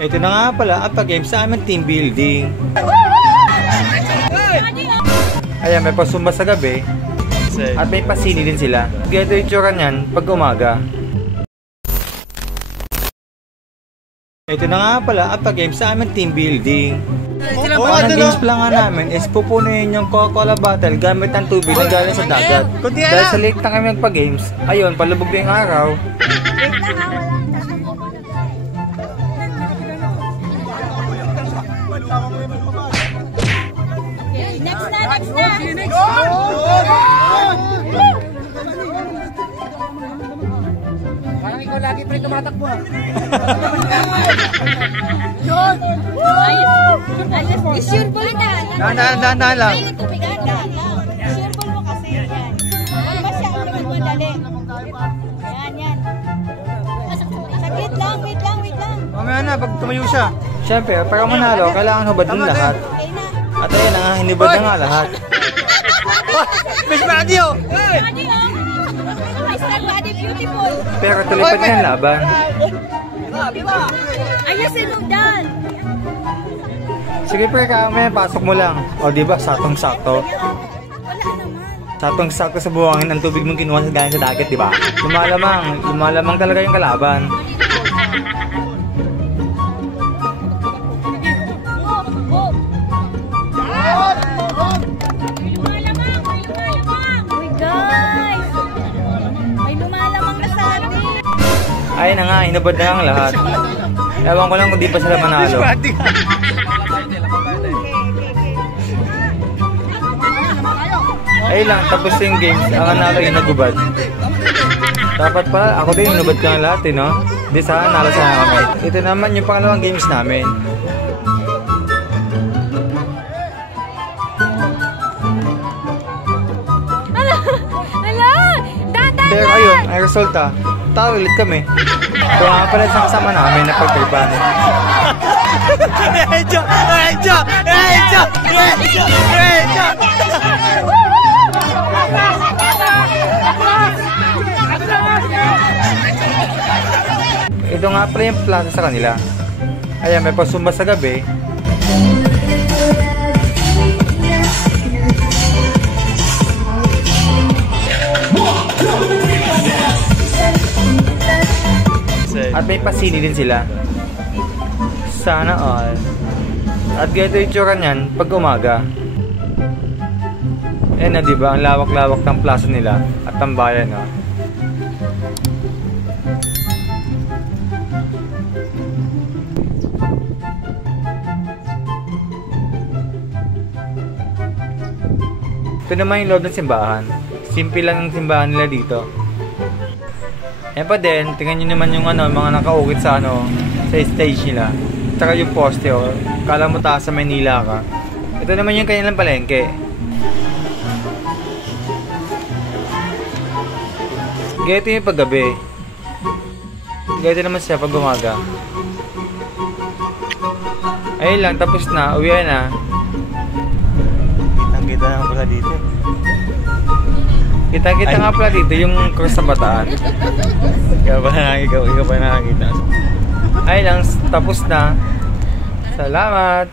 Ito na nga pala ang pag-game sa aming team building. Ayan, may pasumba sa gabi. At may pasini din sila. Ganito yung tsura niyan pag umaga. Ito na nga pala ang pag-game sa aming team building. Ang games plan nga namin is pupunuin yung Coca-Cola bottle gamit ang tubig na galing sa dagat. Dahil sa late na kami magpa-games, ayun, palubog na yung araw. Next na! Parang ikaw lagi pa rin tumatakbo ha. Yun! Sure ball na! Dahan-dahan lang. Sure ball mo kasi yan. Masyadong madali. Yan. Saglit lang, wait lang. Mamaya na, pag tumayo siya. Siyempre, para manalo, kailangan hubad din lahat. At ayun na nga, hinibad na nga lahat. Miss Body oh! Mr. Body beautiful! Pero tuloy pa din ang laban. Ayos sinundan! Sige pre, kami, pasok mo lang. O diba, satong-sakto. Wala naman. Satong-sakto sa buwangin ang tubig mong kinuha sa galing sa dagat, diba? Lumalamang talaga yung kalaban. Ayun na nga, hinubad na ang lahat. Ewan ko lang kung di pa sila manalo. Ayun lang, tapos yung games, ang nanalo yung nagubad. Dapat pala, ako din hinubad ka ng lahat no? Di sana, nalo sana kami. Ito naman yung pangalawang games namin. Pero ayun, ang resulta, talo ulit kami. Ito nga pala isang kasama namin na pagtripan. Ito nga pala yung plaza sa kanila. Ayan, may pasumba sa gabi. At may pasini din sila. Sana all. At ganito yung tsura niyan pag umaga. Ayan na diba, ang lawak-lawak ng plaza nila at ang bayan no? Ito naman yung loob ng simbahan. Simple lang ang simbahan nila dito. Ayan pa din, tingnan nyo naman yung mga nakaukit sa sa stage nila. Tsaka yung poste kala mo taas sa Manila ka. Ito naman yung kanilang palengke. Ganito yung paggabi. Ganito naman siya pag umaga. Ayun lang, tapos na, uwi na. Kitang-kita na pala dito. Kita-kita nga pala dito yung cross sa Bataan. Ikaw pa nakakita. Ay lang, tapos na. Salamat!